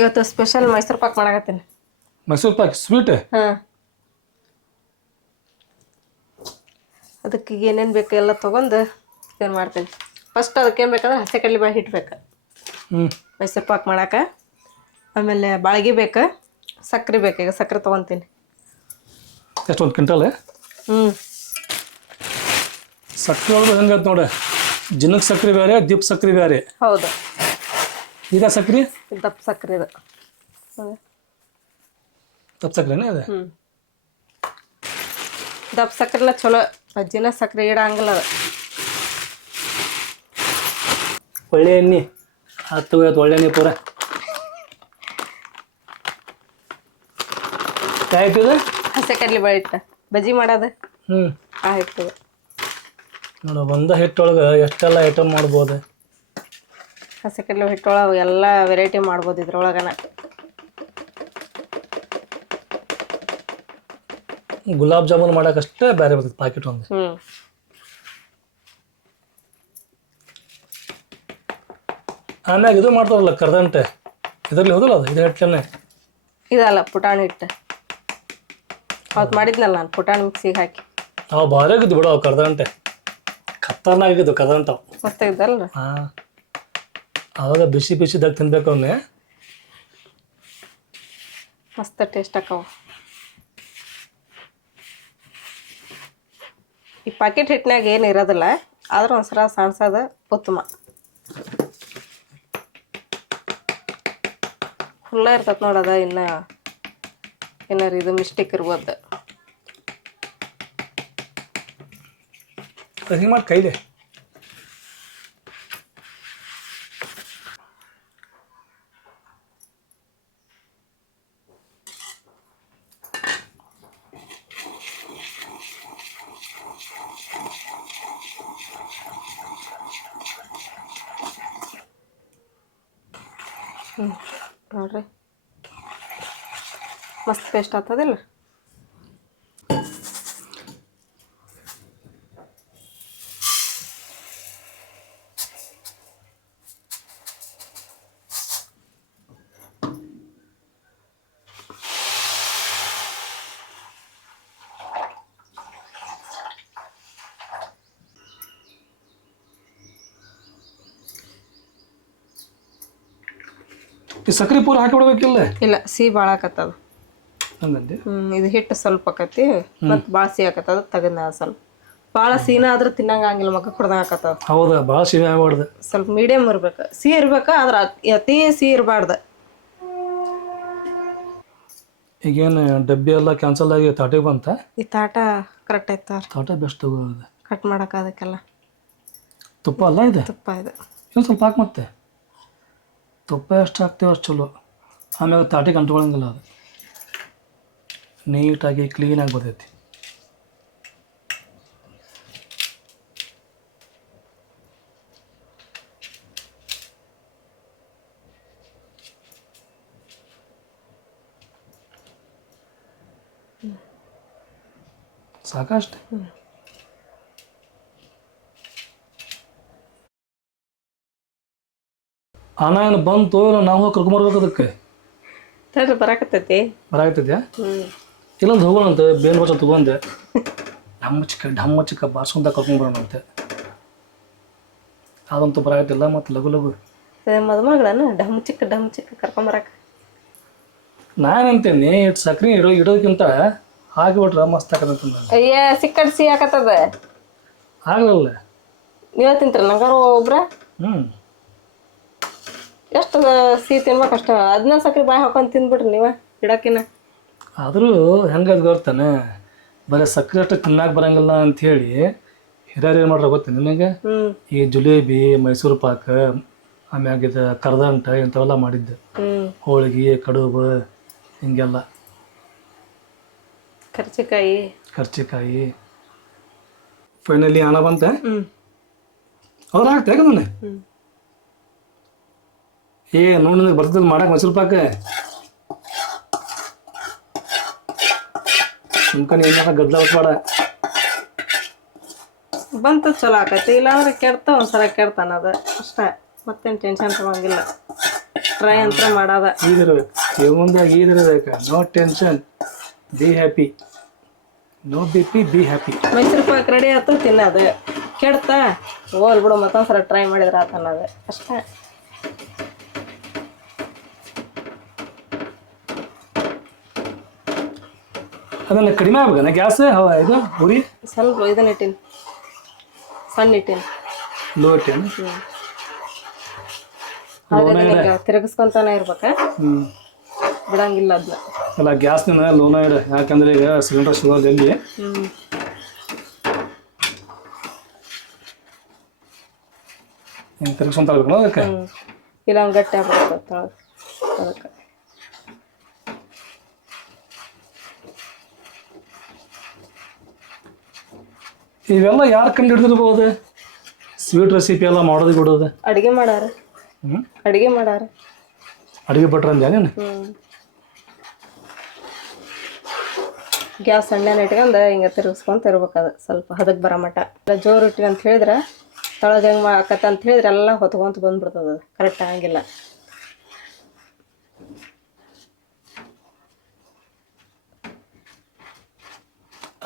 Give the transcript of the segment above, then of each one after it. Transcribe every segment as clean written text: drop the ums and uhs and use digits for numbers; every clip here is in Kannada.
ಇವತ್ತು ಸ್ಪೆಷಲ್ ಮೈಸೂರು ಪಾಕ್ ಮಾಡಕತ್ತೀನಿ. ಮೈಸೂರು ಪಾಕ್ ಸ್ವೀಟ್. ಹಾಂ, ಅದಕ್ಕೆ ಏನೇನು ಬೇಕು ಎಲ್ಲ ತೊಗೊಂಡು ಏನು ಮಾಡ್ತೀನಿ. ಫಸ್ಟ್ ಅದಕ್ಕೇನು ಬೇಕಂದ್ರೆ ಹಸಿ ಕಡಲೆಬೇಳೆ ಹಿಟ್ಟು ಬೇಕು ಮೈಸೂರು ಪಾಕ್ ಮಾಡಕ್ಕೆ. ಆಮೇಲೆ ಬಾಳ್ಗಿ ಬೇಕು, ಸಕ್ಕರೆ ಬೇಕು. ಈಗ ಸಕ್ಕರೆ ತೊಗೊತೀನಿ. ಎಷ್ಟು ಒಂದು ಕ್ವಿಂಟಲ್? ಸಕ್ಕರೆ ಒಳಗೆ ಹೆಂಗೈತೆ ನೋಡಿ, ಜಿನ್ನಕ್ಕೆ ಸಕ್ಕರೆ ಬೇರೆ, ದೀಪ್ ಸಕ್ಕರೆ ಬೇರೆ. ಹೌದು. ಈಗ ಸಕ್ಕರೆ ದಪ್ಪ ಸಕ್ಕರೆ ಇದು. ದಪ್ಪ ಸಕ್ಕರೆನೇ ಅದೇ. ದಪ್ಪ ಸಕ್ಕರೆಲ್ಲ ಚಲೋ, ಅಜ್ಜಿನ ಸಕ್ಕರೆ ಇಡಂಗಿಲ್ಲ ಅದು. ಒಳ್ಳೆ ಎಣ್ಣೆ ಹತ್ತು ಒಳ್ಳೆ ಎಣ್ಣೆ ಪೂರ ಆಯ್ತದ. ಹಸಿ ಕಡಲೆಬೇಳೆ ಹಿಟ್ಟು ಬಜ್ಜಿ ಮಾಡೋದು. ಆಯ್ತು ನೋಡು, ಒಂದ ಹಿಟ್ಟೊಳಗೆ ಎಷ್ಟೆಲ್ಲ ಐಟಮ್ ಮಾಡ್ಬೋದು. ಹಸಿ ಕಡಲೆ ಹಿಟ್ಟೊಳಗೆ ಎಲ್ಲ ವೆರೈಟಿ ಮಾಡ್ಬೋದು ಇದ್ರೊಳಗನ. ಗುಲಾಬ್ ಜಾಮೂನ್ ಮಾಡೋಕ್ಕಷ್ಟೇ ಬೇರೆ ಬರ್ತದೆ ಪ್ಯಾಕೆಟ್ ಒಂದು. ಆಮ್ಯಾಗ ಇದು ಮಾಡ್ತಾರಲ್ಲ ಕರ್ದಂಟೆ, ಇದರಲ್ಲಿ ಹೋದಲ್ಲ ಅದು, ಇದು ಹಿಟ್ಟನ್ನೇ. ಇದಲ್ಲ ಪುಟಾಣಿ ಹಿಟ್ಟು. ಅವತ್ತು ಮಾಡಿದ್ನಲ್ಲ ನಾನು, ಪುಟಾಣಿ ಮಿಕ್ಸಿಗೆ ಹಾಕಿ. ಅವು ಭಾರಿ ಆಗಿದ್ದು ಬಿಡು, ಅವು ಕರ್ದಂಟೆ ಖತರ್ನಾಗಿದ್ದು ಕರ್ದಂಟ. ಮಸ್ತಾಗಿದ್ದಲ್ಲ. ಹಾಂ, ಅವಾಗ ಬಿಸಿ ಬಿಸಿದಾಗ ತಿನ್ಬೇಕು ಅವನ್ನೇ, ಮಸ್ತ್ ಟೇಸ್ಟ್ ಆಕವು. ಈ ಪ್ಯಾಕೆಟ್ ಹಿಟ್ಟಿನಾಗ ಏನು ಇರೋದಿಲ್ಲ, ಆದ್ರೆ ಒಂದ್ಸಲ ಸಣ್ಸೋದು ಉತ್ತಮ. ಫುಲ್ಲ ಇರ್ತದೆ ನೋಡೋದ, ಇನ್ನು ಏನಾರು ಇದು ಮಿಸ್ಟೇಕ್ ಇರ್ಬೋದು. ಹಿಂಗೆ ಮಾಡಿ ಕೈಲಿ ನೋಡ್ರಿ, ಮಸ್ತ್ ಪೇಸ್ಟ್ ಆಗ್ತದಿಲ್ಲ. ಈ ಸಕ್ಕರೆ ಪೂರ ಹಾಕಿ ಬಿಡ್ಬೇಕಿಲ್ಲ? ಇಲ್ಲ, ಸಿಹಿ ಭಾಳ ಆಕತ್ತದ. ಹಂಗಂತೆ. ಇದು ಹಿಟ್ಟು ಸ್ವಲ್ಪ ಆಕತಿ, ಮತ್ತು ಭಾಳ ಸಿಹಿ ಆಕತ್ತದ. ತೆಗದ್ನ ಸ್ವಲ್ಪ ಭಾಳ ಸಿಹಿನ ಆದ್ರೆ ತಿನ್ನಂಗಿಲ್ಲ, ಮಕ್ಕ ಕುಡ್ದಂಗೆ ಆಕತ್ತದ. ಹೌದಾ, ಭಾಳ ಸಿಹಿ ಆಗ್ಬಾರ್ದು, ಸ್ವಲ್ಪ ಮೀಡಿಯಮ್ ಇರ್ಬೇಕು. ಸಿಹಿ ಇರ್ಬೇಕು, ಆದ್ರೆ ಅತಿ ಸಿಹಿ ಇರಬಾರ್ದು. ಈಗೇನು ಡಬ್ಬಿ ಎಲ್ಲ ಕ್ಯಾನ್ಸಲ್ ಆಗಿ ತಾಟಿಗೆ ಬಂತ? ಈ ತಾಟ ಕರೆಕ್ಟ್ ಐತ. ತಾಟ ಬೆಸ್ಟ್ ತಗೋದು ಕಟ್ ಮಾಡಕ್ಕೆ. ಅದಕ್ಕೆಲ್ಲ ತುಪ್ಪ ಅಲ್ಲ ಇದೆ? ತುಪ್ಪ ಇದೆ. ಇನ್ನೊಂದು ಸ್ವಲ್ಪ ಹಾಕಿ. ಮತ್ತೆ ತುಪ್ಪ ಎಷ್ಟು ಹಾಕ್ತೇವೆ ಅಷ್ಟು ಚಲೋ. ಆಮ್ಯಾಗ ತಾಟಿಗೆ ಅಂಟ್ಕೊಳಂಗಿಲ್ಲ, ಅದು ನೀಟಾಗಿ ಕ್ಲೀನಾಗಿ ಬರ್ತೈತಿ. ಸಾಕಷ್ಟೆ. ಅಣ್ಣ ಏನು ಬಂತು, ನಾವು ಕರ್ಕೊಂಬರ್ಬೇಕು ಅದಕ್ಕೆ. ಬರಾಕತ್ತೈತಿ. ಬರಾಕತ್ತೈತ್ಯಾ? ಇಲ್ಲೊಂದು ಹೋಗೋಣಂತೆ, ಬೇನ್ ಬಚ್ಚ ತಗೊಂಡೆ ಢಮ್ಮ ಚಿಕ್ಕ ಬಾರ್ಸ್ಕೊಂತ ಕರ್ಕೊಂಬರೋಣಂತೆ. ಅದಂತೂ ಬರಾಕತ್ತಿಲ್ಲ. ಮತ್ತು ಲಘು ಲಘು ಮದುಮಗಳನ್ನ ಢಮ್ ಚಿಕ್ಕ ಕರ್ಕೊಂಬರಕ್ಕೆ. ನಾನಂತೇನಿ, ಇಟ್ಟು ಸಕ್ರೆ ಇಡೋದಕ್ಕಿಂತ ಹಾಕಿಬಿಟ್ರೆ ಮಸ್ತ್ ಆಕತ್ತಂತ. ಅಯ್ಯ, ಸಿಕ್ಕಡ್ ಸಿಹಿ ಆಕತ್ತದ. ಆಗಲ್ಲ, ನೀವೇ ತಿಂತೀರ ನಂಗಾರ ಒಬ್ರ? ಎಷ್ಟು ಸಿಹಿ ತಿನ್ಬೇಕಷ್ಟ. ಅದನ್ನ ಸಕ್ಕರೆ ಬಾಯಿ ಹಾಕೊಂಡು ತಿಂದ್ಬಿಟ್ರಿ ನೀವ ಇಡಕಿನ. ಆದರೂ ಹೆಂಗದು ಗೊತ್ತಾನೆ, ಬರೀ ಸಕ್ಕರೆ ಅಷ್ಟು ತಿನ್ನಾಕ ಬರಂಗಿಲ್ಲ ಅಂಥೇಳಿ ಹಿರಿಯರು ಏನು ಮಾಡ್ರೆ ಗೊತ್ತೇನೆ ನಿನಗೆ? ಈ ಜಿಲೇಬಿ, ಮೈಸೂರು ಪಾಕ, ಆಮ್ಯಾಗ ಇದು ಕರ್ದಂಟ ಇಂಥವೆಲ್ಲ ಮಾಡಿದ್ದೆ. ಹೋಳಿಗೆ, ಕಡುಬು, ಹಿಂಗೆಲ್ಲ. ಕರ್ಚಿಕಾಯಿ ಫೈನಲಿ ಹಣ ಬಂತ. ಅವ್ರು ಆಗ್ತಾ ಹೇಗನೆ ನೋಡಿ ಬರ್ತದ ಮಾಡಕ್ ಮೈಸೂರು ಪಾಕ. ಸುಮ್ಕನ್ ಏನಾರ ಗದ್ದಲ ಬೇಡ. ಬಂತು ಚಲೋ ಆಕೈತಿ, ಇಲ್ಲಾಂದ್ರೆ ಕೆಡ್ತ ಒಂದ್ಸಲ ಕೆಡ್ತಾನ. ಅದು ಅಷ್ಟೇ, ಮತ್ತೇನು ಟೆನ್ಷನ್ ತಗೊಂಗಿಲ್ಲ. ಟ್ರೈ ಅಂತ ಮಾಡೋದ. ಇದಿರ್ಬೇಕು ಜೀವನದಾಗ ಇದಿರ್ಬೇಕು. No tension, be happy. No B P, be happy. Mysore pak ready ಆಯ್ತು, ತಿನ್ನೋದು. ಕೆಡ್ತಾ ಹೋಲ್ ಬಿಡು, ಮತ್ತೊಂದ್ಸಲ ಟ್ರೈ ಮಾಡಿದ್ರೆ ಆತ ಅನ್ನೋದು ಅಷ್ಟೇ. ಅದನ್ನ ಕಡಿಮೆ ಆಗ್ಬೇಕನ ಗ್ಯಾಸ್ ಇದು ಉರಿ? ಸ್ವಲ್ಪ ಇದನ್ನ ಇಟ್ಟಿನಿ, ಸಣ್ಣ ಇಟ್ಟಿನಿ. ಲೋ ಇಟ್ಟೇನು? ತಿರುಗಿಸ್ಕೊಂತಾನೆ ಇರ್ಬೇಕ, ಬಿಡಂಗಿಲ್ಲ ಅದನ್ನ. ಅಲ್ಲ ಗ್ಯಾಸ್ನ ಲೋನ ಇಡ, ಯಾಕಂದ್ರೆ ಈಗ ಸಿಲಿಂಡರ್ ಸಿಗೋದು ಎಲ್ಲಿ. ಹಿಂಗೆ ತಿರುಗಿಸ್ಕೊಂತ ಇರ್ಬೇಕು ಅದಕ್ಕೆ. ಇಲ್ಲ ಹಂಗೆ ಗಟ್ಟಿ ಆಗ್ಬಿಡುತ್ತೆ ಅದಕ್ಕೆ. ಇವೆಲ್ಲ ಯಾರು ಕಂಡು ಹಿಡಿದಿರ್ಬೋದು? ಸ್ವೀಟ್ ರೆಸಿಪಿ ಎಲ್ಲ ಮಾಡೋದು ಬಿಡೋದು. ಅಡುಗೆ ಮಾಡಾರ, ಅಡುಗೆ ಮಾಡಾರ, ಅಡುಗೆ ಭಟ್ರು ಅಂದೇನೇನು? ಗ್ಯಾಸ್ ಸಣ್ಣನ ಇಟ್ಕೊಂಡು ಹಿಂಗೆ ತಿರುಗಿಸ್ಕೊಂತ ಇರ್ಬೇಕದು ಸ್ವಲ್ಪ ಹದಕ್ಕೆ ಬರೋ ಮಟ್ಟ. ಇಲ್ಲ ಜೋರು ಇಟ್ಟಿವಿ ಅಂತ ಹೇಳಿದ್ರೆ ತೊಳಗೆ ಹೆಂಗೆ ಆಕತ್ತ ಅಂತ ಹೇಳಿದ್ರೆ ಎಲ್ಲ ಹೊತ್ಕೊಂತ ಬಂದ್ಬಿಡ್ತದೆ, ಅದು ಕರೆಕ್ಟ್ ಆಗಂಗಿಲ್ಲ.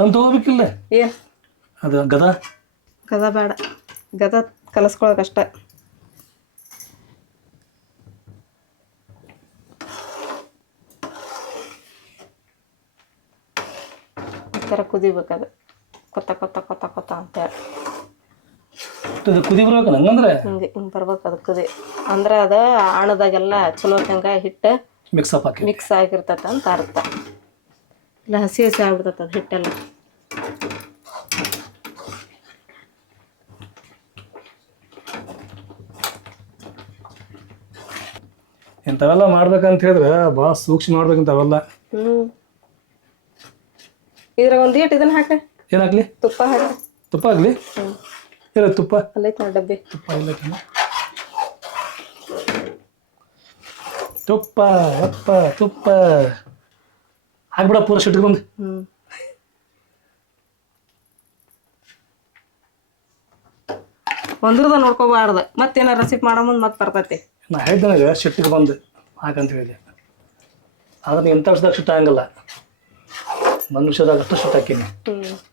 ಅಂತ ಹೋಗ್ಬೇಕಿಲ್ಲ ಏನು ಅದು ಗದ? ಗದ ಬೇಡ, ಗದ ಕಲಸ್ಕೊಳಕಷ್ಟ. ಈ ಥರ ಕುದಿಬೇಕದು, ಕೊತ್ತ ಕೊತ್ತ ಕೊತ್ತ ಕೊತ್ತ ಅಂತೇಳಿ. ಕುದಿ ಬರ್ಬೇಕು ಹಂಗಂದ್ರೆ? ಹಿಂಗೆ ಹಿಂಗೆ ಬರ್ಬೇಕು ಅದು ಕುದಿ ಅಂದ್ರೆ ಅದು ಆಣದಾಗೆಲ್ಲ ಚಲೋ ಹಂಗೆ ಹಿಟ್ಟು ಮಿಕ್ಸಪ್ ಹಾಕಿ ಮಿಕ್ಸ್ ಆಗಿರ್ತೈತೆ ಅಂತ ಅರ್ಥ. ಇಲ್ಲ ಹಸಿ ಹಸಿ ಆಗ್ಬಿಡ್ತೈತೆ ಅದು ಹಿಟ್ಟೆಲ್ಲ. ಇಂಥವೆಲ್ಲ ಮಾಡ್ಬೇಕಂತ ಹೇಳಿದ್ರೆ ಭಾಳ ಸೂಕ್ಷ್ಮ ಮಾಡ್ಬೇಕಂತವೆಲ್ಲ. ಇದ್ರಾಗ ಒಂದು ಏಟ್ ಇದನ್ನ ಹಾಕ. ಏನಾಗ್ಲಿ? ತುಪ್ಪ ಹಾಕ. ತುಪ್ಪ ಆಗಲಿ? ಇಲ್ಲ ತುಪ್ಪ ಅಲ್ಲೈತೆ ನೋಡಿ ಡಬ್ಬಿ. ತುಪ್ಪ ಇಲ್ಲ ತುಪ್ಪ ಅಪ್ಪ ತುಪ್ಪ ಹಾಕ್ಬಿಡ ಪೂರ ಸಿಟ್ಟಿಗೆ ಬಂದು. ಒಂದ್ರದ ನೋಡ್ಕೋಬಾರ್ದು, ಮತ್ತೇನಾರ ರೆಸಿಪಿ ಮಾಡೋ ಮುಂದೆ ಮತ್ತೆ ಬರ್ತೈತಿ. ನಾ ಹೇಳ್ದೆ ಸಿಟ್ಟಿಗೆ ಬಂದು ಹಾಕಂತ ಹೇಳಿದೆ. ಆದ್ರೆ ಎಂಥ ವರ್ಷದಾಗ ಸಿಟ್ಟು ಆಗಂಗಿಲ್ಲ, ಮನುಷ್ಯದಾಗ ಅಷ್ಟು ಸಿಟ್ಟು ಹಾಕೀನಿ.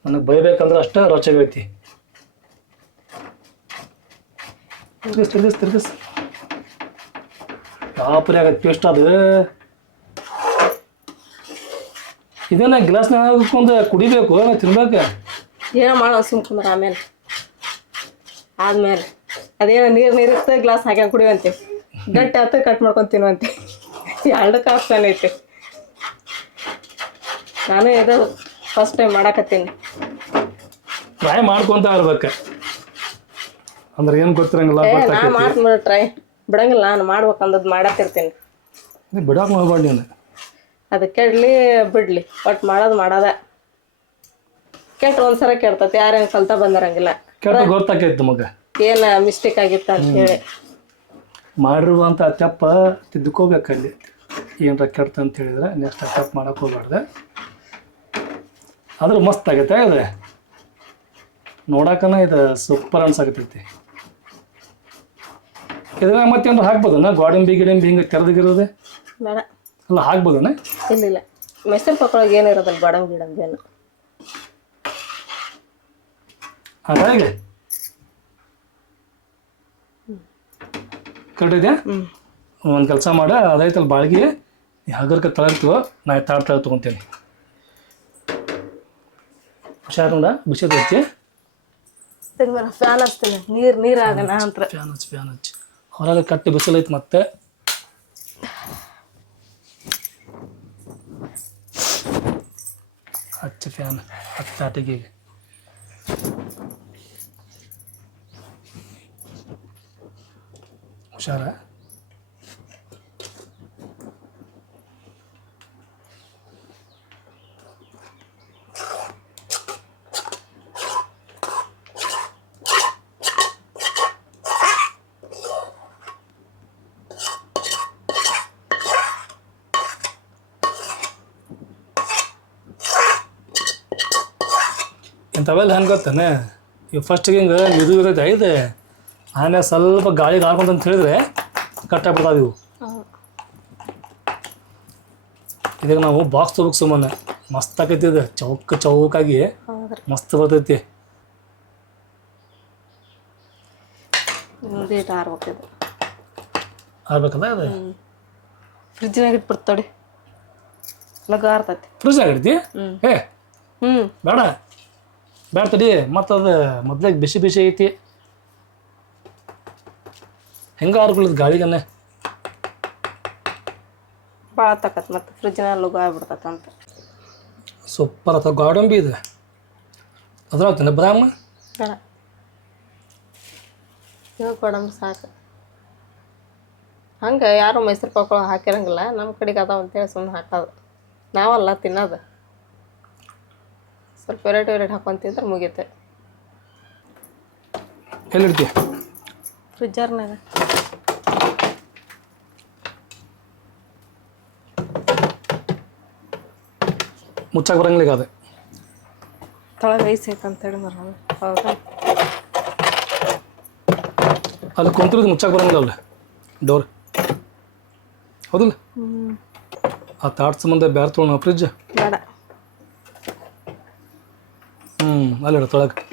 ನನಗೆ ಬೈಬೇಕಂದ್ರೆ ಅಷ್ಟೇ ರೊಚ್ಚಾಗೈತಿ. ತಿರ್ಗಿಸ್ ಯಾವ ಪುರಿ ಆಗತ್ತೆ ಪೇಸ್ಟ್ ಅದು. ಇದನ್ನ ಗ್ಲಾಸ್ನಾಗ ಹಾಕೊಂಡು ಕುಡಿಬೇಕು, ತಿನ್ಬೇಕು. ಏನೋ ಮಾಡೋ ಸುಮ್ಕುಂದ್ರ ಆದ್ಮೇಲೆ ಅದೇನೋ ನೀರಿರುತ್ತೆ ಗ್ಲಾಸ್ ಹಾಕ್ಯಾಗ ಕುಡಿಯುವಂತೆ, ಗಟ್ಟಿ ಆತ ಕಟ್ ಮಾಡ್ಕೊಂಡು ತಿನ್ನುವಂತೆ. ಎರಡಕ್ಕೆ ಆಪ್ಷನ್ ಐತಿ. ನಾನು ಇದು ಫಸ್ಟ್ ಟೈಮ್ ಮಾಡಾಕತ್ತೀನಿ. ಟ್ರೈ ಮಾಡ್ಕೊಂತ ಇರ್ಬೇಕು ಅಂದ್ರೆ ಏನು ಗೊತ್ತಿರಂಗಿಲ್ಲ. ನಾ ಮಾಡ್ತೀನಿ ಟ್ರೈ, ಬಿಡಂಗಿಲ್ಲ. ನಾನು ಮಾಡ್ಬೇಕಂದದ್ದು ಮಾಡತ್ತಿರ್ತೀನಿ. ಬಿಡಕ್ಕೆ ಹೋಗ್ಬೇಡ ನೀನು. ಅದು ಕೆಡ್ಲಿ ಬಿಡ್ಲಿ, ಒಟ್ಟು ಮಾಡೋದ ಕೆಟ್ಟ ಒಂದ್ಸರ ಕೆಡ್ತತಿ. ಯಾರೇನು ಕಲ್ತಾ ಬಂದಿರಂಗಿಲ್ಲ. ಕೆಟ್ಟ ಗೊತ್ತಾಕೈತಿ ನಮಗೆ ಏನು ಮಿಸ್ಟೇಕ್ ಆಗಿತ್ತ ಅಂತ ಹೇಳಿ. ಮಾಡಿರುವಂಥ ತಪ್ಪ ತಿದ್ದುಕೋಬೇಕಲ್ಲಿ. ಏನರ ಕೆಡ್ತ ಅಂತ ಹೇಳಿದ್ರೆ ನೆಕ್ಸ್ಟ್ ತಪ್ಪು ಮಾಡಕ್ಕೆ ಹೋಗ್ಬಾರ್ದು. ಆದ್ರೆ ಮಸ್ತ್ ಆಗೈತೆ ಇದು ನೋಡಕ್ಕನ. ಇದು ಸೂಪರ್ ಅನ್ಸಾಕತ್ತೈತಿ. ಇದ್ರಾಗ ಮತ್ತೇನಾರು ಹಾಕ್ಬೋದನ? ಗೋಡಂಬಿ ಗಿಡಂಬಿ ಹಿಂಗೆ ತೆರೆದಿರೋದೆ ಬೇಡ ಅಲ್ಲ ಹಾಕ್ಬೋದನ? ಇಲ್ಲ ಮೆಸರು ಪಕ್ಕೊಳಗೆ ಏನಿರೋದಲ್ಲ ಗೋಡಂಬಿ ಗಿಡಂಬಿ ಏನು. ಹಾಗಾಗಿ ಕರೆಕ್ಟ್. ಒಂದು ಕೆಲಸ ಮಾಡ, ಅದೈತಲ್ಲ ಬಾಳ್ಗಿ ಹಗರ್ಕ ತಳಗ್ತೀವೋ ನಾ ತಾಳು ತೊಗೊತೀನಿ. ಹುಷಾರು ನೋಡ, ಬಿಸಿ ಐತಿ. ಫ್ಯಾನ್ ಹಚ್ತೀನಿ, ನೀರು ಆಗೋಣ ಅಂತ. ಫ್ಯಾನ್ ಹಚ್ಚಿ ಹೊರಗೆ ಕಟ್ಟಿ ಬಿಸಿಲೈತಿ ಮತ್ತೆ. ಹಚ್ಚ ಫ್ಯಾನ್ ಹತ್ತು ತಾಟಿಗೆ. ಹುಷಾರ. ಇಂಥವೆಲ್ಲ ಹೆಂಗೆ ಗೊತ್ತಾನೆ, ಈಗ ಫಸ್ಟಿಗೆ ಹಿಂಗೆ ಇದು ಇರ್ತೈತೆ ಐತೆ, ಆಮೇಲೆ ಸ್ವಲ್ಪ ಗಾಳಿ ಹಾಕೊಂತ ಹೇಳಿದ್ರೆ ಕಟ್ಟಾಗ್ಬಿಡ್ತಾವೆ ಇವು. ಇದಕ್ಕೆ ನಾವು ಬಾಕ್ಸ್ ತೊಗೋಬೇಕು ಸುಮ್ಮನೆ ಮಸ್ತ್ ಆಕೈತಿ ಇದು ಚೌಕಾಗಿ ಹೌದ್ರಿ ಮಸ್ತ್ ಬರ್ತೈತಿ. ಇದು ಆರ್ಬೇಕಿದು ಆಗ್ಬೇಕಲ್ಲ ಅದು ಫ್ರಿಜ್ನಾಗ ಇಟ್ಬಿಡ್ತಾಡಿ ಲಗ ಆರ್ತೈತಿ. ಫ್ರಿಜ್ ಆಗಿಡ್ತಿ ಏ ಹ್ಞೂ ಬೇಡ ಬೇಡ ತಡಿ ಮತ್ತು ಅದು ಮೊದ್ಲಾಗ ಬಿಸಿ ಬಿಸಿ ಐತಿ ಹೆಂಗೆ ಆರ್ಕೊಳ್ಳೋದು ಗಾಳಿಗನ್ನೇ ಭಾಳ ತಕತ್ ಮತ್ತು ಫ್ರಿಜ್ನಾಗ ಲಗ ಆಗ್ಬಿಡ್ತೈತೆ ಅಂತ. ಸೂಪರ್ ಅಥವಾ ಗೋಡಂಬಿ ಇದೆ ಅದ್ರಾಗ್ತಾನೆ ಬ್ರಾಹ್ಮ ಬೇಡ ಇವಾಗ ಕೊಡಂಬ ಸಾಕು. ಹಂಗೆ ಯಾರು ಮೈಸೂರು ಪಾಕು ಹಾಕಿರಂಗಿಲ್ಲ, ನಮ್ಮ ಕಡೆಗೆ ಅದಾವ ಅಂತೇಳಿ ಸುಮ್ಮನೆ ಹಾಕೋದು. ನಾವಲ್ಲ ತಿನ್ನೋದು, ಸ್ವಲ್ಪ ವೆರೈಟಿ ಹಾಕೊಂಡು ತಿಂದ್ರೆ ಮುಗೀತೆ. ಎಲ್ಲಿಡ್ತೀಯ? ಫ್ರಿಜ್ಜರ್ನಾಗ. ಮುಚ್ಚಾಕ ಬರಂಗಿಲ್ಲ ಅದು ತೊಳಗೆ ಐಸ್ ಐತೆ ಅಂತೇಳಿ ಮರ. ಹೌದಾ ಅಲ್ಲಿ ಕುಂತಿರೋದು ಮುಚ್ಚಾಕ ಬರಂಗಿಲ್ಲ ಅಲ್ಲ ಡೋರ್, ಹೌದಿಲ್ಲ? ಆ ತಾಟ್ ಸಂಬಂಧ ಬ್ಯಾರ ತೊಗೊಳ ಫ್ರಿಜ್ ಬೇಡ. ಅಲ್ಲಿ ತೊಳಗೆ.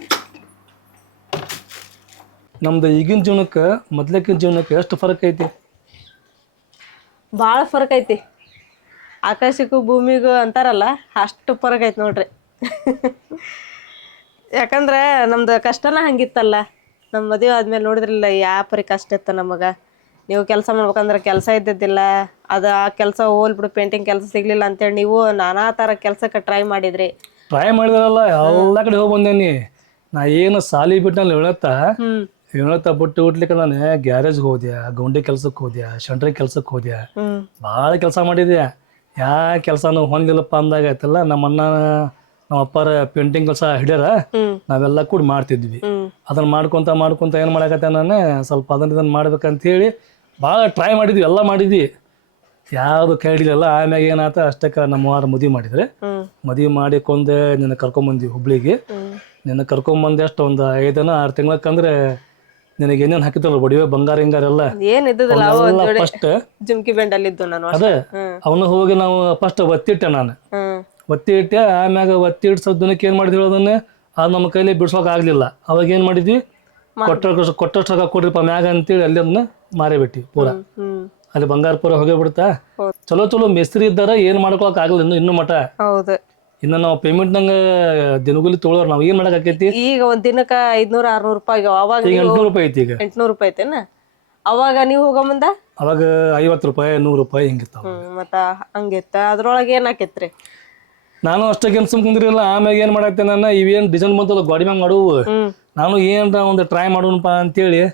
ನಮ್ದು ಈಗಿನ ಜೀವನಕ್ಕೆ ಮೊದ್ಲಕ್ಕಿನ ಜೀವನಕ್ಕೆ ಎಷ್ಟು ಫರಕ್ ಐತಿ? ಭಾಳ ಫರಕ್ ಐತಿ. ಆಕಾಶಕ್ಕೂ ಭೂಮಿಗೂ ಅಂತಾರಲ್ಲ ಅಷ್ಟು ಫರಕ್ ಐತಿ ನೋಡ್ರಿ. ಯಾಕಂದ್ರೆ ನಮ್ದು ಕಷ್ಟನ ಹಂಗಿತ್ತಲ್ಲ. ನಮ್ಮ ಮದುವೆ ಆದ್ಮೇಲೆ ನೋಡಿದ್ರಿಲ್ಲ ಯಾವ ಪರಿ ಕಷ್ಟ ಇತ್ತು ನಮಗೆ. ನೀವು ಕೆಲಸ ಮಾಡ್ಬೇಕಂದ್ರೆ ಕೆಲಸ ಇದ್ದಿದ್ದಿಲ್ಲ, ಅದು ಆ ಕೆಲಸ ಹೋಲ್ಬಿಡು ಪೇಂಟಿಂಗ್ ಕೆಲಸ ಸಿಗಲಿಲ್ಲ ಅಂತೇಳಿ ನೀವು ನಾನಾ ಥರ ಕೆಲಸಕ್ಕೆ ಟ್ರೈ ಮಾಡಿದ್ರಿ. ಟ್ರೈ ಮಾಡಿದ್ರಲ್ಲ ಎಲ್ಲ ಕಡೆ ಹೋಗಿ ಬಂದೇನಿ. ನಾ ಏನು ಸಾಲಿ ಬಿಟ್ಟಲ್ಲಿ ಹೇಳತ್ತ ಬಿಟ್ಟು ಹುಟ್ಲಿಕ್ಕೆ ನಾನು ಗ್ಯಾರೇಜ್ಗೆ ಹೋದ್ಯಾ, ಗೌಂಡಿ ಕೆಲ್ಸಕ್ಕೆ ಹೋದ್ಯಾ, ಶಂಟ್ರಿ ಕೆಲ್ಸಕ್ಕೆ ಹೋದ್ಯಾ, ಭಾಳ ಕೆಲಸ ಮಾಡಿದ್ಯಾ. ಯಾವ ಕೆಲಸನೂ ಹೊಂದಿಲ್ಲಪ್ಪ ಅಂದಾಗ ಆಯ್ತಲ್ಲ ನಮ್ಮ ಅಣ್ಣ ನಮ್ಮ ಅಪ್ಪಾರ ಪೇಂಟಿಂಗ್ ಕೆಲಸ ಹಿಡ್ಯಾರ, ನಾವೆಲ್ಲ ಕೂಡ ಮಾಡ್ತಿದ್ವಿ. ಅದನ್ನ ಮಾಡ್ಕೊಂತ ಏನು ಮಾಡಕತ್ತೆ ನಾನು ಸ್ವಲ್ಪ ಇದನ್ನ ಮಾಡ್ಬೇಕಂತ ಹೇಳಿ ಭಾಳ ಟ್ರೈ ಮಾಡಿದ್ವಿ, ಎಲ್ಲ ಮಾಡಿದ್ವಿ, ಯಾವುದು ಕೈ ಹಿಡಿಲಿಲ್ಲ. ಆಮ್ಯಾಗ ಏನಾತ ಅಷ್ಟಕ್ಕೆ ನಮ್ಮ ವಾರ ಮದುವೆ ಮಾಡಿದ್ರೆ, ಮದುವೆ ಮಾಡಿಕೊಂಡೆ ನಿನ್ನ ಕರ್ಕೊಂಬಂದ್ವಿ ಹುಬ್ಳಿಗೆ. ನಿನ್ನ ಕರ್ಕೊಂಬಂದೆ ಅಷ್ಟು ಒಂದು 5 ದಿನ 6 ತಿಂಗಳಕ್ಕಂದ್ರೆ ನಿನಗೆ ಏನೇನು ಹಾಕಿತ್ತಲ್ಲ ಒಡವೆ ಬಂಗಾರ ಹಿಂಗಾರ ಎಲ್ಲ ಫಸ್ಟ್ ಜುಮ್ಕಿ ಬೆಂಡಲ್ಲಿದ್ದು ನಾನು ಅದೇ ಅವನು ಹೋಗಿ ನಾವು ಫಸ್ಟ್ ಒತ್ತಿಟ್ಟೆ ನಾನು. ಒತ್ತಿ ಇಟ್ಟೆ. ಆಮ್ಯಾಗ ಒತ್ತಿ ಇಟ್ಟು ಸ್ವಲ್ಪ ದಿನಕ್ಕೆ ಏನು ಮಾಡಿದ್ವಿ ಅದನ್ನ ಅದು ನಮ್ಮ ಕೈಲಿ ಬಿಡ್ಸೋಕೆ ಆಗಲಿಲ್ಲ. ಅವಾಗ ಏನು ಮಾಡಿದ್ವಿ, ಕೊಟ್ಟಷ್ಟು ರೊಕ್ಕ ಕೊಡ್ರಿಪ್ಪ ಮ್ಯಾಗ ಅಂತೇಳಿ ಅಲ್ಲಿ ಅದನ್ನ ಮಾರಿಬಿಟ್ಟಿ ಪೂರ. ಅಲ್ಲಿ ಬಂಗಾರ ಪೂರ ಹೋಗೇ ಬಿಡ್ತಾ. ಚಲೋ ಮಿಸ್ತ್ರಿ ಇದ್ದಾರ ಏನು ಮಾಡ್ಕೊಳಕ್ ಆಗಲ್ಲ ಇನ್ನು ಮಠ. ಇನ್ನು ನಾವು ಪೇಮೆಂಟ್ ನಂಗೆ ದಿನಗೂಲಿ ತೊಗೊಳೋರು ನಾವು ಏನು ಮಾಡಕ್ ಆಕೈತಿ. ಈಗ ಒಂದ್ ದಿನಕ್ಕೆ 500-600 ರೂಪಾಯಿ. ಅವಾಗ ಈಗ 800 ರೂಪಾಯಿ ಐತಿ. ಈಗ 800 ರೂಪಾಯಿ ಐತೇನ ಅವಾಗ ನೀವು ಹೋಗೋ ಮುಂದ? ಅವಾಗ 50 ರೂಪಾಯಿ 100 ರೂಪಾಯಿ ಹಿಂಗಿತ್ತಾವ. ಮತ್ತ ಹಂಗಿತ್ತ. ಅದ್ರೊಳಗೆ ಏನ್ ಹಾಕಿತ್ರಿ? ನಾನು ಅಷ್ಟಕ್ಕೆ ಸುಮ್ ಕುಂದ್ರಿಲ್ಲ. ಆಮ್ಯಾಗ ಏನ್ ಮಾಡಾಕ್ತೆ ನಾನು ಇವೇನ್ ಡಿಸೈನ್ ಬಂತಲ್ಲ ಗಾಡಿ ಮ್ಯಾಗ ಮಾಡುವು, ನಾನು ಏನ್ರ ಒಂದು ಟ್ರೈ ಮಾಡೋಣಪ್ಪ ಅಂತೇಳಿ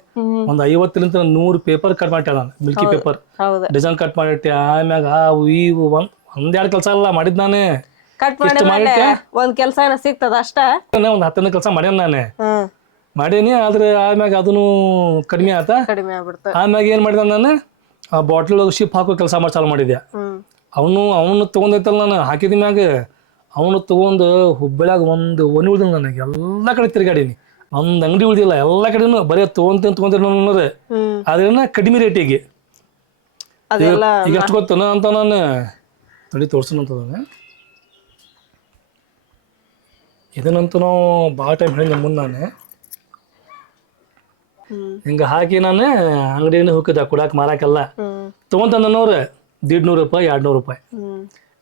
ಒಂದು 50 100 ಪೇಪರ್ ಕಟ್ ಮಾಡ್ತೇನೆ ನಾನು. ಮಿಲ್ಕಿ ಪೇಪರ್ ಡಿಸೈನ್ ಕಟ್ ಮಾಡಿಟ್ಟೆ. ಆಮ್ಯಾಗ ಇವು ಒಂದೆರಡು ಕೆಲಸ ಎಲ್ಲ ಮಾಡಿದ್ ನಾನೇ. ಕಟ್ ಮಾಡಿ ಒಂದ್ ಕೆಲಸ ಏನೋ ಸಿಗ್ತದ ಅಷ್ಟ. ಒಂದು 10 ಕೆಲಸ ಮಾಡ್ಯಾನ ನಾನೇ ಮಾಡೀನಿ. ಆದ್ರೆ ಆಮ್ಯಾಗ ಅದನ್ನು ಕಡಿಮೆ ಆತ. ಆಮ್ಯಾಗ ಏನ್ ಮಾಡಿದ ನಾನು ಆ ಬಾಟ್ಲ್ ಶಿಪ್ ಹಾಕೋ ಕೆಲಸ ಮಾಡಿ ಚಾಲು ಮಾಡಿದ್ದೆ. ಅವನು ತಗೊಂಡೈತಲ್ಲ ನಾನು ಹಾಕಿದ ಮ್ಯಾಗ ಅವನು ತಗೊಂಡು ಹುಬ್ಬಳ್ಯಾಗ ಒಂದು ಒನಿ ಉಳ್ದಿಲ್ಲ ನನಗೆ. ಎಲ್ಲ ಕಡೆ ತಿರ್ಗಾಡೀನಿ, ಒಂದು ಅಂಗಡಿ ಉಳ್ದಿಲ್ಲ. ಎಲ್ಲ ಕಡೆನೂ ಬರೀ ತೊಗೊಂತೀರಿ ಅನ್ನೋದು. ಅದೇನ ಕಡಿಮೆ ರೇಟಿಗೆ. ಈಗ ಎಷ್ಟು ಗೊತ್ತನ ಅಂತ ನಾನು ತಡಿ ತೋರ್ಸೋಣಂತದ. ಇದನ್ನಂತೂ ನಾವು ಭಾಳ ಟೈಮ್ ಹೇಳಿ ಮುಂದೆ ನಾನು ಹಿಂಗೆ ಹಾಕಿ ನಾನು ಅಂಗಡಿನ ಹೋಗಿದ್ದೆ ಕುಡಾಕ್ ಮಾರಾಕೆಲ್ಲ ತೊಗೊಂತಂದನವ್ರು 150 ರೂಪಾಯಿ 200 ರೂಪಾಯಿ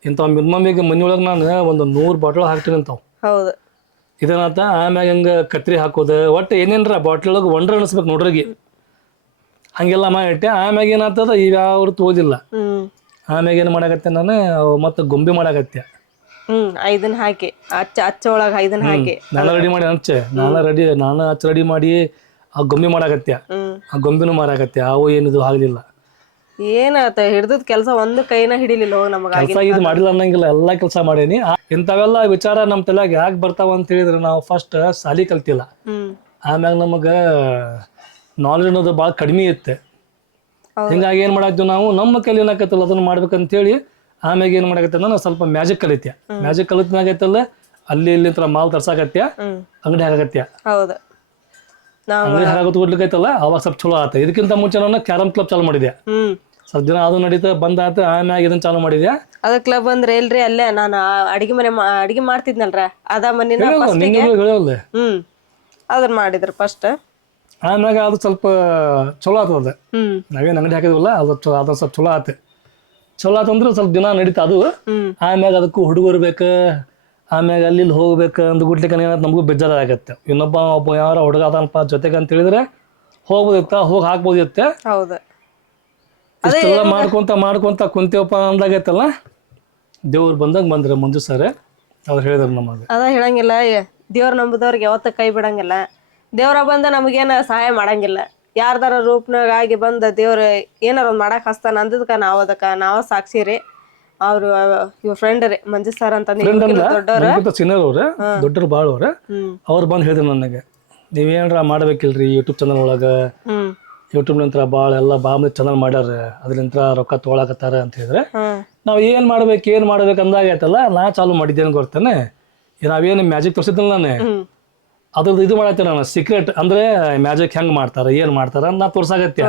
ಇಂಥವು ಮಿನಿಮಮ್. ಈಗ ಮನೆಯೊಳಗೆ ನಾನು ಒಂದು 100 ಬಾಟ್ಲ್ ಹಾಕ್ತೀನಿ ಅಂತಾವ್. ಹೌದು. ಇದನ್ನತ್ತ ಆಮ್ಯಾಗ ಹಂಗೆ ಕತ್ರಿ ಹಾಕೋದು ಒಟ್ಟು ಏನೇನ್ರ ಬಾಟ್ಲ್ ಒಳಗೆ ಒಂಡ್ರ ಅನಿಸ್ಬೇಕು ನೋಡ್ರಿಗೆ. ಹಂಗೆಲ್ಲ ಮಾಡಿಟ್ಟೆ. ಆಮ್ಯಾಗ ಏನಾಗ್ತದ ಇವ್ಯಾವ್ರು ತೋದಿಲ್ಲ. ಆಮ್ಯಾಗ ಏನು ಮಾಡಾಕತ್ತೆ ನಾನು ಮತ್ತೆ ಗೊಂಬೆ ಮಾಡಾಕತ್ತೆ. ಇದನ್ನ ಹಾಕಿ ಅಚ್ಚ ಒಳಗೆ ಇದನ್ನ ಹಾಕಿ ನಾನು ರೆಡಿ ಮಾಡಿ ಹಚ್ಚೆ. ನಾನು ಹಚ್ಚ ರೆಡಿ ಮಾಡಿ ಆ ಗೊಂಬೆ ಮಾಡಾಕತ್ತೆ. ಆ ಗೊಂಬೆನೂ ಮಾರಾಕತ್ತೆ. ಅವು ಏನಿದು ಆಗಲಿಲ್ಲ. ಏನಾತ ಹಿಡ್ದದ್ ಕೆಲಸ ಒಂದು ಕೈನ ಹಿಡಿಲಿಲ್ಲ ನಮಗ. ಕೆಲಸ ಇದು ಮಾಡಿಲ್ಲ ಅನ್ನಂಗಿಲ್ಲ, ಎಲ್ಲಾ ಕೆಲಸ ಮಾಡೇನಿ. ಇಂಥವೆಲ್ಲ ವಿಚಾರ ನಮ್ ತಲೆಯಾಗ ಯಾಕೆ ಬರ್ತಾವ ಅಂತ ಹೇಳಿದ್ರೆ ನಾವು ಫಸ್ಟ್ ಸಾಲಿ ಕಲ್ತಿಲ್ಲ. ಆಮ್ಯಾಗ ನಮಗ ನಾಲೆಜ್ ಅನ್ನೋದು ಭಾಳ ಕಡಿಮೆ ಇತ್ತು. ಹಿಂಗಾಗಿ ಏನ್ ಮಾಡಾಕ್ತೀವಿ ನಾವು ನಮ್ಮ ಕೈಲಿ ಏನಾಕತ್ತಲ್ಲ ಅದನ್ನ ಮಾಡ್ಬೇಕಂತೇಳಿ ಆಮ್ಯಾಗ ಏನ್ ಮಾಡಾಕತ್ತೆ ನಾನು ಸ್ವಲ್ಪ ಮ್ಯಾಜಿಕ್ ಕಲಿತ್ಯ. ಮ್ಯಾಜಿಕ್ ಕಲಿತ್ನಾಗೈತಲ್ಲ ಅಲ್ಲಿ ಇಲ್ಲಿ ಮಾಲ್ ತರ್ಸಾಕತ್ಯ, ಅಂಗಡಿ ಹಾಕತ್ಯ. ಅಂಗಡಿ ಹಾಕೋದು ಕೊಡ್ಲಿಕ್ಕೈತಲ್ಲ ಅವಾಗ ಸ್ವಲ್ಪ ಚಲೋ ಆತ. ಇದಕ್ಕಿಂತ ಮುಂಚೆ ನಾನು ಕ್ಯಾರಮ್ ಕ್ಲಬ್ ಚಾಲು ಮಾಡಿದೆ. ಸ್ವಲ್ಪ ದಿನ ಅದು ನಡೀತಾ ಬಂದಾತ, ಆಮ್ಯಾಗ ಇದನ್ನ ಚಾಲು ಮಾಡಿದ್ಯಾ? ಅದ ಕ್ಲಬ್ ಅಂದ್ರೆ ಇಲ್ರಿ, ಅಲ್ಲೇ ನಾನು ಅಡಿಗೆ ಮನೆ ಅಡಿಗೆ ಮಾಡ್ತಿದ್ನಲ್ರ, ಅದ ಮನಿನ ಫಸ್ಟಿಗೆ ಹೇಳಲ್ಲ. ಅದನ್ನ ಮಾಡಿದ್ರು ಫಸ್ಟ್. ಆಮ್ಯಾಗ ಅದು ಸ್ವಲ್ಪ ಚಲೋ ಆತದ. ನಾವೇನು ಅಂಗಡಿ ಹಾಕಿದ್ವಲ್ಲ, ಅದು ಸ್ವಲ್ಪ ಚಲೋ ಆತ. ಚಲೋ ಆತಂದ್ರೆ ಸ್ವಲ್ಪ ದಿನ ನಡೀತಾ ಅದು. ಆಮ್ಯಾಗ ಅದಕ್ಕೂ ಹುಡುಗರು ಬೇಕು, ಆಮ್ಯಾಗ ಅಲ್ಲಿ ಹೋಗ್ಬೇಕು ಅಂದ್ಬಿಟ್ಲಿಕ್ಕೆ ನಮಗೂ ಬೇಜಾರ ಆಗತ್ತೆ. ಒಬ್ಬ ಯಾರ ಹುಡುಗ ಅದನಪ್ಪ ಜೊತೆಗೆ ಅಂತ ಹೇಳಿದ್ರೆ ಹೋಗ್ಬೋದಿತ್ತ, ಹೋಗಿ ಹಾಕ್ಬೋದಿತ್ತೆ. ಹೌದು, ಇಷ್ಟೆಲ್ಲ ಮಾಡ್ಕೊಂತ ಕುಂತೀವಪ್ಪ ಅಂದಾಗೈತಲ್ಲ, ದೇವ್ರು ಬಂದ್ರೆ ಮಂಜು ಸರ್ ಅವ್ರು ಹೇಳಿದ್ರು ನಮಗೆ. ಅದ ಹೇಳಂಗಿಲ್ಲ, ದೇವ್ರ ನಂಬುದವ್ರಿಗೆ ಯಾವತ್ತ ಕೈ ಬಿಡಂಗಿಲ್ಲ. ದೇವ್ರ ಬಂದ ನಮಗೇನ ಸಹಾಯ ಮಾಡಂಗಿಲ್ಲ. ಯಾರ್ದಾರ ರೂಪನಾಗ ಆಗಿ ಬಂದ ದೇವ್ರ ಏನಾರ ಒಂದ್ ಮಾಡಕ್ ಹಸ್ತಾನ ಅಂದದ್ಕ ನಾವ ಸಾಕ್ಷಿ ರೀ. ಅವ್ರು ಇವ್ ಫ್ರೆಂಡ್ ರೀ, ಮಂಜು ಸರ್ ಅಂತ ದೊಡ್ಡರು ಬಾಳ ಅವ್ರು ಬಂದು ಹೇಳಿದ್ರು ನನಗೆ, ನೀವೇನ್ರ ಮಾಡ್ಬೇಕಿಲ್ರಿ ಯೂಟ್ಯೂಬ್ ಚಾನಲ್ ಒಳಗ, ಯೂಟ್ಯೂಬ್ ನಂತರ ಎಲ್ಲ ಬಾಂಬೆ ಚಾನಲ್ ಮಾಡ್ಯಾರ, ಅದ್ರಂತ್ರ ರೊಕ್ಕ ತೊಗೊಳಕತ್ತಾರ ಅಂತ ಹೇಳಿದ್ರೆ, ನಾವ್ ಏನ್ ಮಾಡ್ಬೇಕು ಅಂದಾಗೈತಲ್ಲ, ನಾ ಚಾಲು ಮಾಡಿದ್ದೇನೆ ಗೊತ್ತಾನೆ. ನಾವೇನು ಮ್ಯಾಜಿಕ್ ತೋರಿಸಿದ್ನಲ್ಲ ನಾನು, ಅದ್ರದ್ದು ಇದು ಮಾಡತ್ತೆ ನಾನು ಸೀಕ್ರೆಟ್, ಅಂದ್ರೆ ಮ್ಯಾಜಿಕ್ ಹೆಂಗ್ ಮಾಡ್ತಾರ ಏನ್ ಮಾಡ್ತಾರ ನಾ ತೋರ್ಸಾಗತ್ತೆ.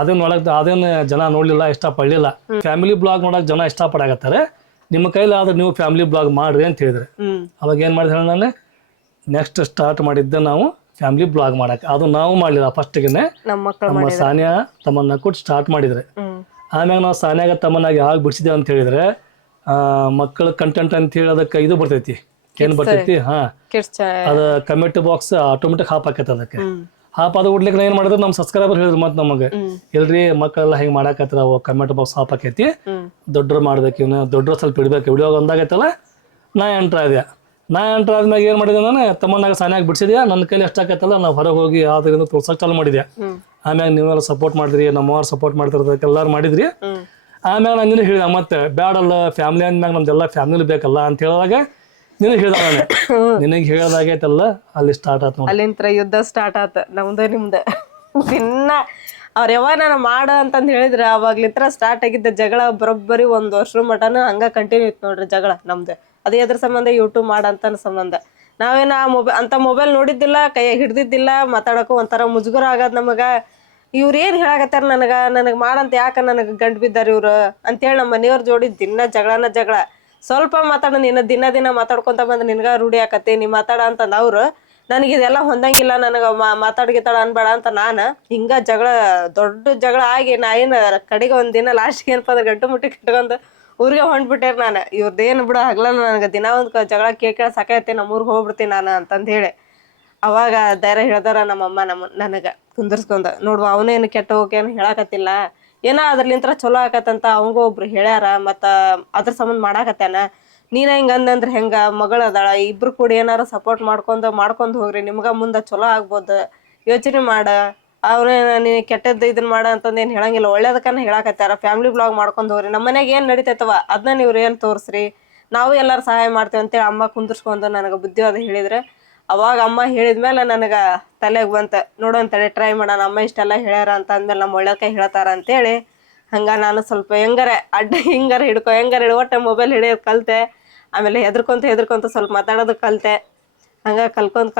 ಅದೇನ್ ಜನ ನೋಡ್ಲಿಲ್ಲ, ಇಷ್ಟ ಪಡ್ಲಿಲ್ಲ. ಫ್ಯಾಮಿಲಿ ಬ್ಲಾಗ್ ನೋಡಕ್ ಜನ ಇಷ್ಟ ಪಡಾಕತ್ತಾರೆ, ನಿಮ್ಮ ಕೈಲಿ ಆದ್ರೆ ನೀವು ಫ್ಯಾಮಿಲಿ ಬ್ಲಾಗ್ ಮಾಡ್ರಿ ಅಂತ ಹೇಳಿದ್ರೆ, ಅವಾಗ ಏನ್ ಮಾಡಿದೆ ಹೇಳ, ನಾನು ನೆಕ್ಸ್ಟ್ ಸ್ಟಾರ್ಟ್ ಮಾಡಿದ್ದೆ ನಾವು ಫ್ಯಾಮಿಲಿ ಬ್ಲಾಗ್ ಮಾಡಕ್. ಅದು ನಾವು ಮಾಡ್ಲಿಲ್ಲ, ಫಸ್ಟ್ಗೆನೆ ನಮ್ಮ ಸಾನಿಯಾ ತಮ್ಮನ್ನ ಕೊಟ್ಟು ಸ್ಟಾರ್ಟ್ ಮಾಡಿದ್ರೆ. ಆಮ್ಯಾಗ ನಾವು ಸಾನಿಯಾಗ ತಮ್ಮನ್ನಾಗಿ ಯಾವಾಗ ಬಿಡಿಸಿದೇವೆ ಅಂತ ಹೇಳಿದ್ರೆ, ಮಕ್ಕಳ ಕಂಟೆಂಟ್ ಅಂತ ಹೇಳಿ ಅದಕ್ಕೆ ಇದು ಬರ್ತೈತಿ, ಏನ್ ಬರ್ತೈತಿ, ಅದ ಕಮೆಂಟ್ ಬಾಕ್ಸ್ ಆಟೋಮೆಟಿಕ್ ಹಾಕೈತೆ. ಅದಕ್ಕೆ ಆದ ಬಿಡ್ಲಿಕ್ಕೆ ಏನ್ ಮಾಡಿದ್ರು ನಮ್ಮ ಸಬ್ಸ್ಕ್ರೈಬರ್ ಹೇಳಿದ್ರು ಮತ್ತೆ ನಮಗೆ, ಇಲ್ರಿ ಮಕ್ಕಳೆಲ್ಲ ಹೆಂಗ್ ಮಾಡಾಕತ್ರ, ಕಮೆಂಟ್ ಬಾಕ್ಸ್ ಹಾಕೈತಿ, ದೊಡ್ಡರು ಮಾಡ್ಬೇಕು, ಇವನ್ನ ದೊಡ್ಡರು ಸ್ವಲ್ಪ ಇಡ್ಬೇಕು ವಿಡಿಯೋ ಒಂದಾಗೈತಲ್ಲ. ನಾ ಎಂಟ್ರ್ ಆದ್ಮ್ಯಾಗ ಏನ್ ಮಾಡಿದೆ, ನಾನು ತಮ್ಮನಾಗ ಸಾನ್ಯಾಗ ಬಿಡಿಸಿದ್ಯಾ, ನನ್ನ ಕೈಲಿ ಎಷ್ಟಾಕೈತಲ್ಲ ನಾವು ಹೊರಗೆ ಹೋಗಿ ಯಾವ್ದ್ರಿಂದ ತೋರ್ಸಕ್ ಚಾಲು ಮಾಡಿದ್ಯಾ. ಆಮ್ಯಾಗ ನೀವೆಲ್ಲ ಸಪೋರ್ಟ್ ಮಾಡಿದ್ರಿ, ನಮ್ಮವ್ರು ಸಪೋರ್ಟ್ ಮಾಡ್ತಿರೋದಕ್ಕೆ ಎಲ್ಲಾರು ಮಾಡಿದ್ರಿ. ಆಮ್ಯಾಗ ನಾನು ನಿನಗೆ ಹೇಳಿದ, ಮತ್ತೆ ಬ್ಯಾಡಲ್ಲ ಫ್ಯಾಮಿಲಿ ಅಂದ್ಮ್ಯಾಗ ನಮ್ದೆಲ್ಲ ಫ್ಯಾಮಿಲಿ ಬೇಕಲ್ಲ ಅಂತ ಹೇಳಿದಾಗ ನಿನಗೆ ಹೇಳ್ದ, ನಿನಗೆ ಹೇಳೋದಾಗೈತಲ್ಲ ಅಲ್ಲಿ ಸ್ಟಾರ್ಟ್ ಆತ. ಅಲ್ಲಿಂತ್ರ ಯುದ್ಧ ಸ್ಟಾರ್ಟ್ ಆತ ನಮ್ದು ನಿಮ್ದು. ದಿನ ಅವ್ರ ಯಾವಾಗ ನಾನು ಮಾಡ ಅಂತಂದ್ ಹೇಳಿದ್ರೆ ಅವಾಗ್ಲಿಂತ್ರ ಸ್ಟಾರ್ಟ್ ಆಗಿದ್ದ ಜಗಳ. ಬರೋಬ್ಬರಿ 1 ವರ್ಷದ ಮಟನ ಹಂಗ ಕಂಟಿನ್ಯೂ ಇತ್ತು ನೋಡ್ರಿ ಜಗಳ ನಮ್ದು. ಅದೇ ಎದ್ರ ಸಂಬಂಧ, ಯೂಟ್ಯೂಬ್ ಮಾಡಂತ ಸಂಬಂಧ. ನಾವೇನ ಮೊಬೈಲ್ ನೋಡಿದ್ದಿಲ್ಲ, ಕೈಯಾಗ ಹಿಡ್ದಿದ್ದಿಲ್ಲ, ಮಾತಾಡೋಕು ಒಂಥರ ಮುಜುಗರ ಆಗದ್ ನಮಗ. ಇವ್ರು ಏನ್ ಹೇಳಾಕತ್ತಾರ ನನಗ್ ಮಾಡಂತ, ಯಾಕ ನನಗ್ ಗಂಟು ಬಿದ್ದಾರ ಇವ್ರು ಅಂತೇಳಿ ನಮ್ಮ ಮನೆಯವ್ರ ಜೋಡಿ ದಿನ ಜಗಳ. ಸ್ವಲ್ಪ ಮಾತಾಡ, ನೀನು ದಿನ ಮಾತಾಡ್ಕೊಂತ ಬಂದ್ರೆ ನಿನ್ಗ ರೂಢಿ ಆಕತಿ, ನೀ ಮಾತಾಡ ಅಂತಂದ ಅವ್ರು. ನನಗೆ ಇದೆಲ್ಲ ಹೊಂದಂಗಿಲ್ಲ, ನನಗ ಮಾತಾಡ್ಗಿತಾಳ ಅನ್ಬೇಡ ಅಂತ ಹಿಂಗ ದೊಡ್ಡ ಜಗಳ ಆಗಿ ನಾ ಏನ್ ಕಡೆಗೆ ಒಂದಿನ ಲಾಸ್ಟ್ಗೆ ಏನಪ್ಪ ಅಂದ್ರೆ ಗಂಟು ಮುಟ್ಟಿ ಕಟ್ಕೊಂಡ್ ಊರಿಗೆ ಹೊಂಟ್ಬಿಟ್ಟೇರಿ ನಾನು. ಇವ್ರದ್ದೇನು ಬಿಡ ಹಗ್ಲಲ್ಲ, ನನಗೆ ದಿನ ಒಂದ್ ಜಗಳ ಕೇಳ ಸಾಕೈತಿ, ನಮ್ಮ ಊರಿಗೆ ಹೋಗ್ಬಿಡ್ತೀನಿ ನಾನು ಅಂತಂದ್ ಹೇಳಿ. ಅವಾಗ ಧೈರ್ಯ ಹೇಳ್ದಾರ ನಮ್ಮಮ್ಮ ನನಗ ಕುಂದರ್ಸ್ಕೊಂಡ, ನೋಡುವ ಅವನೇನು ಕೆಟ್ಟ ಹೋಗೇನು ಹೇಳಾಕತ್ತಿಲ್ಲ, ಏನೋ ಅದ್ರಲಿಂತ್ರ ಚಲೋ ಆಕತ್ತಂತ ಅವಂಗ ಒಬ್ರು ಹೇಳ್ಯಾರ, ಮತ್ತ ಅದ್ರ ಸಂಬಂಧ ಮಾಡಾಕತ್ತಾನ. ನೀನ ಹಿಂಗ ಅಂದಂದ್ರೆ ಹೆಂಗ, ಮಗಳು ಅದಾಳ, ಇಬ್ರು ಕೂಡಿ ಏನಾರ ಸಪೋರ್ಟ್ ಮಾಡ್ಕೊಂಡ್ ಹೋಗ್ರಿ, ನಿಮ್ಗ ಮುಂದ ಚಲೋ ಆಗ್ಬೋದು, ಯೋಚನೆ ಮಾಡ. ಅವ್ನೇ ನೀನ್ ಕೆಟ್ಟದ್ದು ಇದನ್ ಮಾಡ ಅಂತಂದ ಏನ್ ಹೇಳಂಗಿಲ್ಲ, ಒಳ್ಳೇದಕ್ಕನ ಹೇಳಾಕತ್ತಾರ. ಫ್ಯಾಮಿಲಿ ಬ್ಲಾಗ್ ಮಾಡ್ಕೊಂಡ್ ಹೋಗ್ರಿ, ನಮ್ಮ ಮನ್ಯಾಗ ಏನ್ ನಡಿತೈತವ ಅದನ್ನ ನೀವು ರಿಯಲ್ ತೋರ್ಸ್ರಿ, ನಾವು ಎಲ್ಲಾರು ಸಹಾಯ ಮಾಡ್ತೇವೆ ಅಂತೇಳಿ ಅಮ್ಮ ಕುಂದರ್ಸ್ಕೊಂಡು ನನಗ ಬುದ್ಧಿವಾದ ಹೇಳಿದ್ರೆ. ಅವಾಗ ಅಮ್ಮ ಹೇಳಿದ್ಮೇಲೆ ನನಗ ತಲೆಗ್ ಬಂತ, ನೋಡೋಂತೇಳಿ ಟ್ರೈ ಮಾಡೋಣ, ಅಮ್ಮ ಇಷ್ಟೆಲ್ಲ ಹೇಳ್ಯಾರ ಅಂತ ಅಂದ್ಮೇಲೆ ನಮ್ಮ ಒಳ್ಳೆದಕ್ಕೆ ಹೇಳ್ತಾರ ಅಂತೇಳಿ. ಹಂಗ ನಾನು ಸ್ವಲ್ಪ ಹೆಂಗಾರ ಒಟ್ಟೆ ಮೊಬೈಲ್ ಹಿಡಿಯೋದು ಕಲ್ತೆ. ಆಮೇಲೆ ಹೆದರ್ಕೊಂತ ಸ್ವಲ್ಪ ಮಾತಾಡೋದು ಕಲ್ತೆ. ಹಂಗ ಕಲ್ಕೊಂತ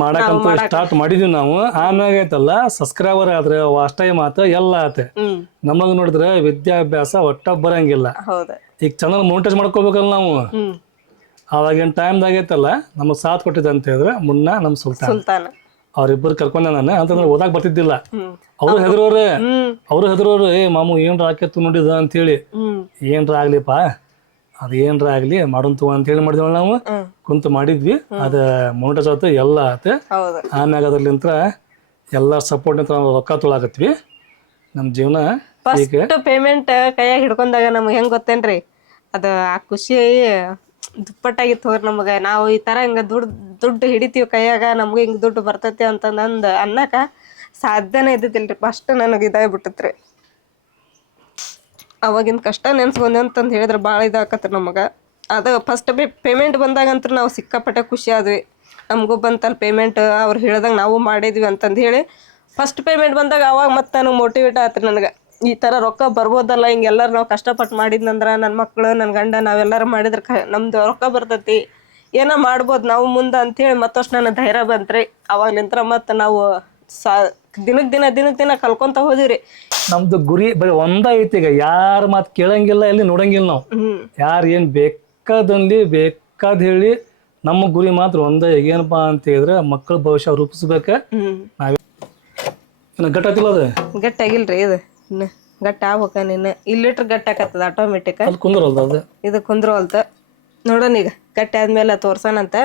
ಮಾಡಕಂತ ಸ್ಟಾರ್ಟ್ ಮಾಡಿದ್ವಿ ನಾವು. ಆಮ್ಯಾಗ ಐತಲ್ಲ ಸಬ್ಸ್ಕ್ರೈಬರ್ ಆದ್ರೆ ಅಷ್ಟೇ ಮಾತು ಎಲ್ಲ ಆತೆ. ನಮಗ್ ನೋಡಿದ್ರೆ ವಿದ್ಯಾಭ್ಯಾಸ ಒಟ್ಟ ಬರಂಗಿಲ್ಲ. ಈಗ ಚಾನಲ್ ಮೋನಿಟೈಸ್ ಮಾಡ್ಕೋಬೇಕಲ್ಲ ನಾವು. ಅವಾಗಿನ ಟೈಮ್ದಾಗ ಐತಲ್ಲ ನಮಗ್ ಸಾಥ್ ಕೊಟ್ಟಿದ್ದ ಅಂತ ಹೇಳಿದ್ರೆ ಮುನ್ನ ನಮ್ ಸುಲ್ತಾನ್ ಅವ್ರಿಬ್ಬರು ಕರ್ಕೊಂಡೆ ನಾನು. ಅಂತಂದ್ರೆ ಓದಾಕ್ ಬರ್ತಿದ್ದಿಲ್ಲ, ಅವ್ರು ಹೆದರೋರು. ಮಾಮು ಏನ್ರ ಆಕೇತು ನೋಡಿದ ಅಂತ ಹೇಳಿ, ಏನ್ರ ಆಗ್ಲಿಪ್ಪ ಅದ್ ಏನ್ರ ಆಗ್ಲಿ ಮಾಡೋಂತು ಅಂತ ಹೇಳಿ ಮಾಡಿದ್ವಿ ನಾವು. ಕುಂತು ಮಾಡಿದ್ವಿ, ಅದ ಮೋನಿಟೈಸ್ ಆತ ಎಲ್ಲ ಆತ. ಆಮ್ಯಾಗ ಅದ್ರಲಿಂತ್ರ ಎಲ್ಲ ಸಪೋರ್ಟ್ ನಿಂತ ರೊಕ್ಕ ತೊಳಾಕತ್ವಿ. ನಮ್ ಜೀವನ ಫಸ್ಟ್ ಪೇಮೆಂಟ್ ಕೈಯಾಗ ಹಿಡ್ಕೊಂಡಾಗ ನಮ್ಗೆ ಹೆಂಗ್ ಗೊತ್ತೇನ್ರಿ, ಅದ ಆ ಖುಷಿ ದುಪ್ಪಟ್ಟಾಗಿತ್ತು ಹೋರಿ ನಮಗ. ನಾವು ಈ ತರ ಹಿಂಗ ದುಡ್ಡು ಹಿಡಿತೀವಿ ಕೈಯಾಗ, ನಮ್ಗ ಹಿಂಗ್ ದುಡ್ಡು ಬರ್ತೈತಿ ಅಂತಂದ್ ಅನ್ನಕ ಸಾಧ್ಯನೇ ಇದ್ದಿದ್ದಿಲ್ರಿ. ಫಸ್ಟ್ ನನಗೆ ಇದಾಗ್ಬಿಟ್ಟತ್ರಿ. ಅವಾಗಿನ ಕಷ್ಟ ನೆನ್ಸ್ಕೊಂಡೆ ಅಂತಂದು ಹೇಳಿದ್ರೆ ಭಾಳ ಇದಾಕತ್ರಿ ನಮಗ. ಅದು ಫಸ್ಟ್ ಪೇಮೆಂಟ್ ಬಂದಾಗಂತೂ ನಾವು ಸಿಕ್ಕಾಪಟ್ಟೆ ಖುಷಿ ಆದ್ವಿ. ನಮಗೂ ಬಂತಲ್ಲಿ ಪೇಮೆಂಟ್, ಅವ್ರು ಹೇಳ್ದಂಗೆ ನಾವು ಮಾಡಿದ್ವಿ ಅಂತಂದು ಹೇಳಿ. ಫಸ್ಟ್ ಪೇಮೆಂಟ್ ಬಂದಾಗ ಅವಾಗ ಮತ್ತೆ ನನಗೆ ಮೋಟಿವೇಟ್ ಆತ್ರಿ. ನನಗೆ ಈ ಥರ ರೊಕ್ಕ ಬರ್ಬೋದಲ್ಲ, ಹಿಂಗೆಲ್ಲರೂ ನಾವು ಕಷ್ಟಪಟ್ಟು ಮಾಡಿದ್ನಂದ್ರೆ ನನ್ನ ಮಕ್ಕಳು ನನ್ನ ಗಂಡ ನಾವೆಲ್ಲರೂ ಮಾಡಿದ್ರೆ ನಮ್ದು ರೊಕ್ಕ ಬರ್ತೈತಿ, ಏನೋ ಮಾಡ್ಬೋದು ನಾವು ಮುಂದೆ ಅಂಥೇಳಿ ಮತ್ತಷ್ಟು ನನಗೆ ಧೈರ್ಯ ಬಂತ್ರಿ. ಅವಾಗ್ಲಿಂತ್ರ ಮತ್ತು ನಾವು ದಿನಕ್ ದಿನ ಕಲ್ಕೊಂತ ಹೋದಿವ್ರಿ. ನಮ್ದು ಗುರಿ ಬರೀ ಒಂದ ಐತಿ ಈಗ, ಯಾರ ಮಾತು ಕೇಳಂಗಿಲ್ಲ, ಎಲ್ಲಿ ನೋಡಂಗಿಲ್ಲ ನಾವು. ಯಾರು ಏನ್ ಬೇಕಾದಲ್ಲಿ ಬೇಕಾದ ಹೇಳಿ, ನಮ್ಮ ಗುರಿ ಮಾತ್ರ ಒಂದ. ಏನಪ್ಪಾ ಅಂತ ಹೇಳಿದ್ರೆ ಮಕ್ಕಳ ಭವಿಷ್ಯ ರೂಪಿಸ್ಬೇಕ. ನಾವೇ ಗಟ್ಟ ಆತಿಲ್ಲ ಅದು, ಗಟ್ಟಾಗಿಲ್ರಿ ಇದು. ಇನ್ನ ಗಟ್ಟ ಆಗ್ಬೇಕ. ನಿನ್ನ ಇಲ್ಲಿಟ್ರ ಗಟ್ಟ ಆಕತ್ತದ ಆಟೋಮೆಟಿಕ್. ಅದು ಕುಂದ್ರಲ್ದ ಅದು. ಇದು ಕುಂದ್ರವಲ್ತ. ನೋಡೋಣ ಈಗ ಗಟ್ಟಿ ಆದ್ಮೇಲೆ ತೋರ್ಸಣಂತ.